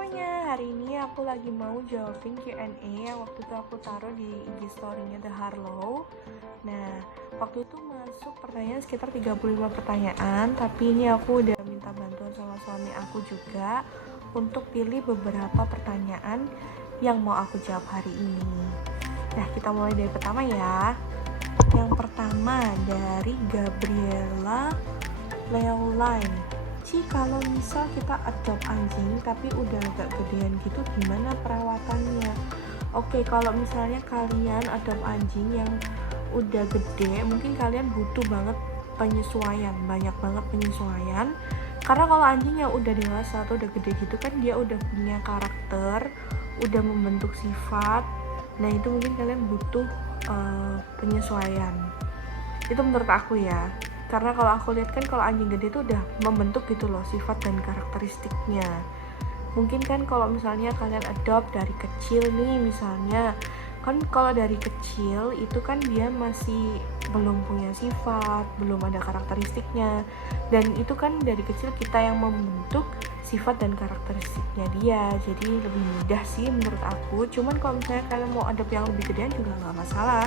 semuanya, hari ini aku lagi mau jawabin Q&A yang waktu itu aku taruh di IG story-nya The Harlow. Nah, waktu itu masuk pertanyaan sekitar 35 pertanyaan, tapi ini aku udah minta bantuan sama suami aku juga untuk pilih beberapa pertanyaan yang mau aku jawab hari ini. Nah, kita mulai dari pertama ya. Yang pertama dari Gabriela Leoline. Kalau misal kita adopt anjing tapi udah agak gedean gitu, gimana perawatannya? Oke, kalau misalnya kalian adopt anjing yang udah gede, mungkin kalian butuh banget penyesuaian, banyak banget penyesuaian. Karena kalau anjing yang udah dewasa atau udah gede gitu kan dia udah punya karakter, udah membentuk sifat. Nah itu mungkin kalian butuh penyesuaian. Itu menurut aku ya. Karena kalau aku lihat kan kalau anjing gede itu udah membentuk gitu loh sifat dan karakteristiknya. Mungkin kan kalau misalnya kalian adopt dari kecil nih misalnya, kan kalau dari kecil itu kan dia masih belum punya sifat, belum ada karakteristiknya. Dan itu kan dari kecil kita yang membentuk sifat dan karakteristiknya dia. Jadi lebih mudah sih menurut aku. Cuman kalau misalnya kalian mau adopt yang lebih gedean juga nggak masalah.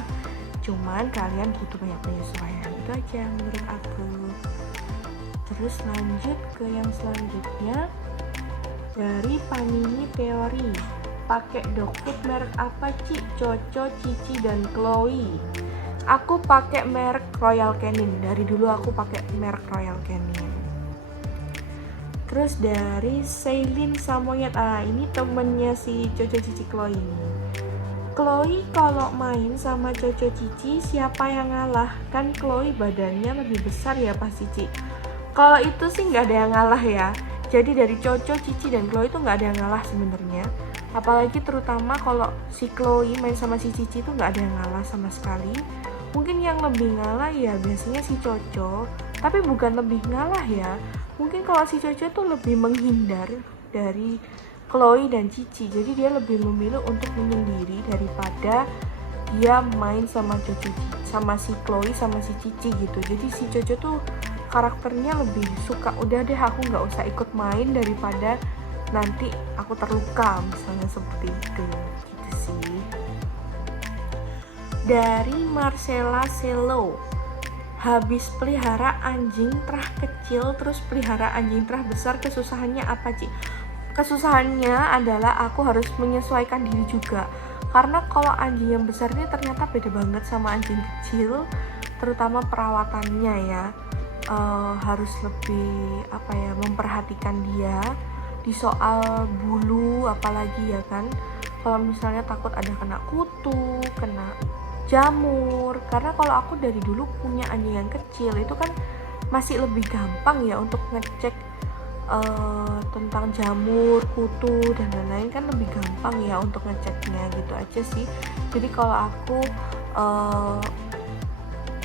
Cuman kalian butuh banyak penyesuaian, itu aja menurut aku. Terus lanjut ke yang selanjutnya dari Panini Teori. Pakai dog food merek apa Ci? Coco, Cici, dan Chloe. Aku pakai merek Royal Canin. Dari dulu aku pakai merek Royal Canin. Terus dari Celine Samoyed. Ini temennya si Coco, Cici, Chloe ini. Chloe kalau main sama Coco Cici siapa yang ngalah? Kan Chloe badannya lebih besar ya pas Cici. Kalau itu sih nggak ada yang ngalah ya. Jadi dari Coco, Cici, dan Chloe itu nggak ada yang ngalah sebenarnya. Apalagi terutama kalau si Chloe main sama si Cici itu nggak ada yang ngalah sama sekali. Mungkin yang lebih ngalah ya biasanya si Coco. Tapi bukan lebih ngalah ya. Mungkin kalau si Coco tuh lebih menghindar dari Chloe dan Cici, jadi dia lebih memilih untuk menyendiri daripada dia main sama sama si Chloe sama si Cici gitu. Jadi si Coco tuh karakternya lebih suka udah deh aku nggak usah ikut main daripada nanti aku terluka misalnya seperti itu gitu sih. Dari Marcella Selo, habis pelihara anjing terah kecil terus pelihara anjing terah besar, kesusahannya apa Ci? Kesusahannya adalah aku harus menyesuaikan diri juga. Karena kalau anjing yang besar ini ternyata beda banget sama anjing kecil, terutama perawatannya ya. Harus lebih memperhatikan dia di soal bulu apalagi ya kan. Kalau misalnya takut ada kena kutu, kena jamur. Karena kalau aku dari dulu punya anjing yang kecil itu kan masih lebih gampang ya untuk ngecek tentang jamur, kutu, dan lain-lain kan lebih gampang ya untuk ngeceknya gitu aja sih. Jadi kalau aku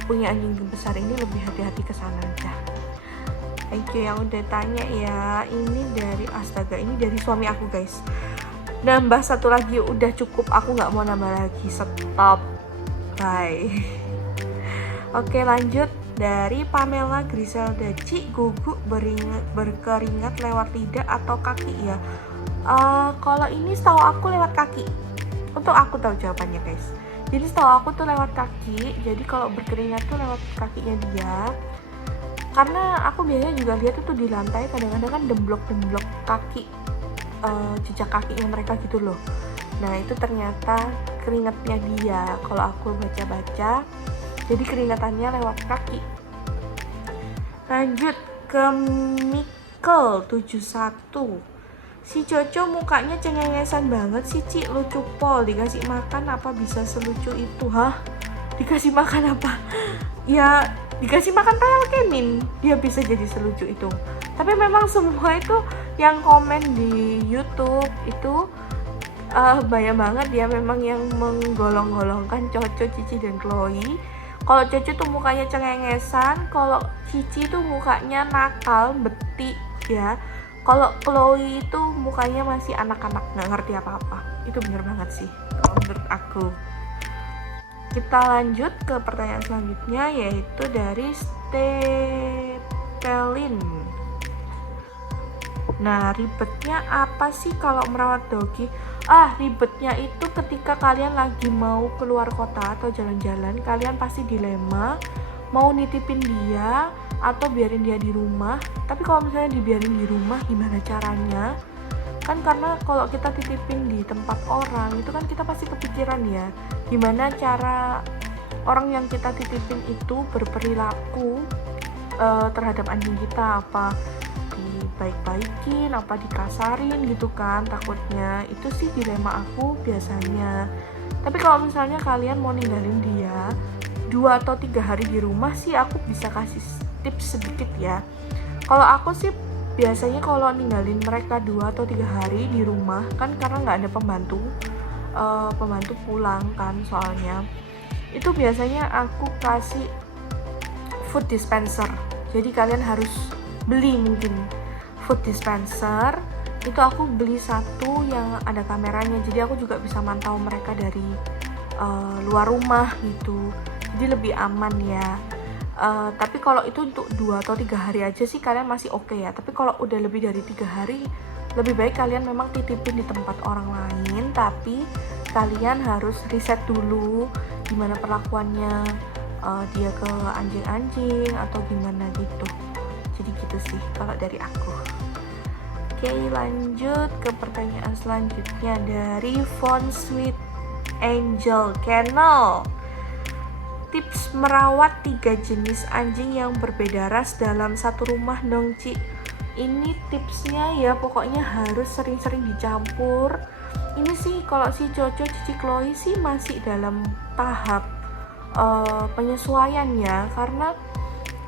punya anjing besar ini lebih hati-hati ke sana aja. Thank you yang udah tanya ya. Ini dari ini dari suami aku guys. Nambah satu lagi udah cukup, aku nggak mau nambah lagi. Stop. Bye. Oke lanjut. Dari Pamela Griselda, Ci, gugup berkeringat lewat lidah atau kaki ya? Kalau ini setahu aku lewat kaki. Untuk aku tahu jawabannya guys. Jadi setahu aku tuh lewat kaki. Jadi kalau berkeringat tuh lewat kakinya dia. Karena aku biasanya juga lihat itu di lantai kadang-kadang kan demblok-demblok kaki, jejak kakinya mereka gitu loh. Nah itu ternyata keringatnya dia. Kalau aku baca-baca, jadi keringatannya lewat kaki. Lanjut ke Mikel 71. Si Coco mukanya cengengesan banget sih Ci, lucu pol. Dikasih makan apa bisa selucu itu? Dikasih makan apa? Ya dikasih makan Royal Canin dia bisa jadi selucu itu. Tapi memang semua itu yang komen di YouTube itu banyak banget dia memang yang menggolong-golongkan Coco, Cici, dan Chloe. Kalau Coco tuh mukanya cengengesan, kalau Cici tuh mukanya nakal, betik ya. Kalau Chloe itu mukanya masih anak-anak, nggak ngerti apa-apa. Itu bener banget sih kalau menurut aku. Kita lanjut ke pertanyaan selanjutnya yaitu dari Stelin. Nah, ribetnya apa sih kalau merawat dogi? Ribetnya itu ketika kalian lagi mau keluar kota atau jalan-jalan, kalian pasti dilema mau nitipin dia atau biarin dia di rumah. Tapi kalau misalnya dibiarin di rumah, gimana caranya? Kan karena kalau kita titipin di tempat orang, itu kan kita pasti kepikiran ya, gimana cara orang yang kita titipin itu berperilaku terhadap anjing kita, apa dibaik-baikin, apa dikasarin gitu kan, takutnya. Itu sih dilema aku biasanya. Tapi kalau misalnya kalian mau ninggalin dia 2 atau 3 hari di rumah sih, aku bisa kasih tips sedikit ya. Kalau aku sih biasanya kalau ninggalin mereka 2 atau 3 hari di rumah, kan karena nggak ada pembantu pulang kan soalnya, itu biasanya aku kasih food dispenser. Jadi kalian harus beli mungkin food dispenser. Itu aku beli satu yang ada kameranya, jadi aku juga bisa mantau mereka dari luar rumah gitu, jadi lebih aman ya. Tapi kalau itu untuk 2 atau 3 hari aja sih kalian masih oke ya. Tapi kalau udah lebih dari 3 hari, lebih baik kalian memang titipin di tempat orang lain, tapi kalian harus riset dulu gimana perlakuannya dia ke anjing-anjing atau gimana gitu. Jadi gitu sih kalau dari aku. Oke, lanjut ke pertanyaan selanjutnya dari Font Sweet Angel Kennel. Tips merawat 3 jenis anjing yang berbeda ras dalam satu rumah dong, Ci. Ini tipsnya ya pokoknya harus sering-sering dicampur. Ini sih kalau si Jojo, Cici Chloe sih masih dalam tahap penyesuaian ya, karena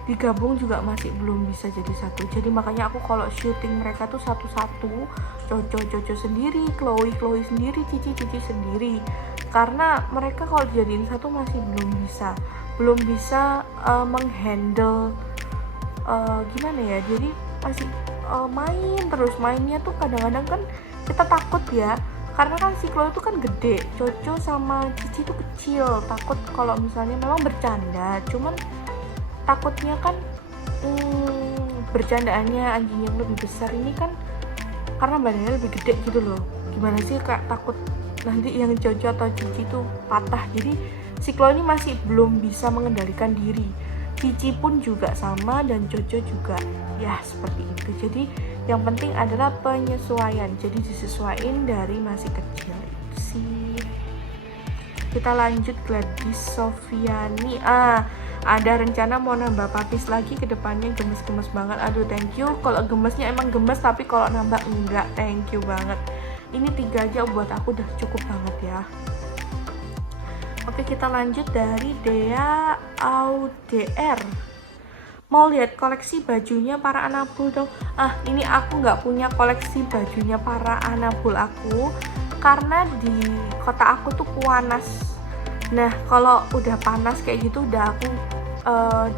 digabung juga masih belum bisa jadi satu. Jadi makanya aku kalau syuting mereka tuh satu-satu, Jojo sendiri, Chloe sendiri, Cici sendiri. Karena mereka kalau dijadiin satu masih belum bisa menghandle gimana ya, jadi masih mainnya tuh kadang-kadang kan kita takut ya, karena kan si Chloe itu kan gede, Jojo sama Cici tuh kecil, takut kalau misalnya memang bercanda, cuman takutnya kan bercandaannya anjing yang lebih besar ini kan karena badannya lebih gede gitu loh, gimana sih kayak takut nanti yang Jojo atau Cici tuh patah. Jadi si Chloe ini masih belum bisa mengendalikan diri, Cici pun juga sama, dan Jojo juga ya seperti itu. Jadi yang penting adalah penyesuaian, jadi disesuaikan dari masih kecil itu sih. Kita lanjut Gladys Sofiani. Ada rencana mau nambah papis lagi ke depannya, gemes-gemes banget. Aduh, thank you. Kalau gemesnya emang gemes, tapi kalau nambah enggak, thank you banget. Ini 3 aja buat aku udah cukup banget ya. Oke, kita lanjut dari Dea Audr. Mau lihat koleksi bajunya para anabul dong. Ini aku nggak punya koleksi bajunya para anabul aku, karena di kota aku tuh panas. Nah, kalau udah panas kayak gitu udah aku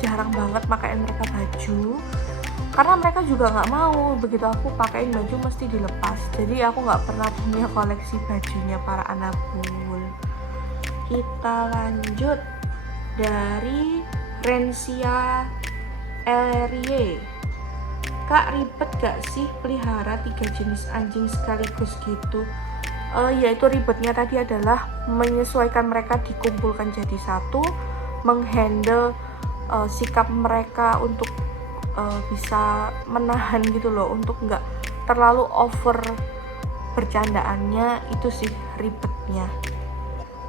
jarang banget makain mereka baju, karena mereka juga nggak mau begitu aku pakein baju mesti dilepas. Jadi aku nggak pernah punya koleksi bajunya para anabul. Kita lanjut dari Rensia Erie. Kak, ribet gak sih pelihara 3 jenis anjing sekaligus gitu? Yaitu ribetnya tadi adalah menyesuaikan mereka dikumpulkan jadi satu, menghandle sikap mereka untuk bisa menahan gitu loh, untuk nggak terlalu over bercandaannya, itu sih ribetnya.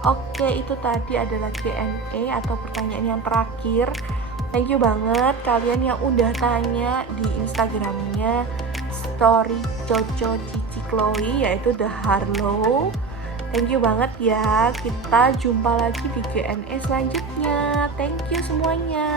Oke, itu tadi adalah Q&A atau pertanyaan yang terakhir. Thank you banget kalian yang udah tanya di Instagramnya story Jojo Cici Chloe, yaitu The Harlow. Thank you banget ya. Kita jumpa lagi di Q&A selanjutnya. Thank you semuanya.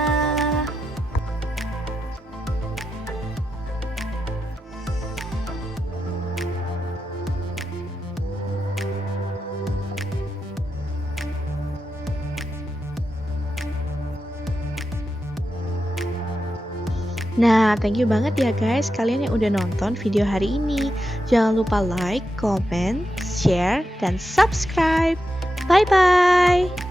Nah, thank you banget ya guys kalian yang udah nonton video hari ini. Jangan lupa like, comment, share, dan subscribe. Bye-bye!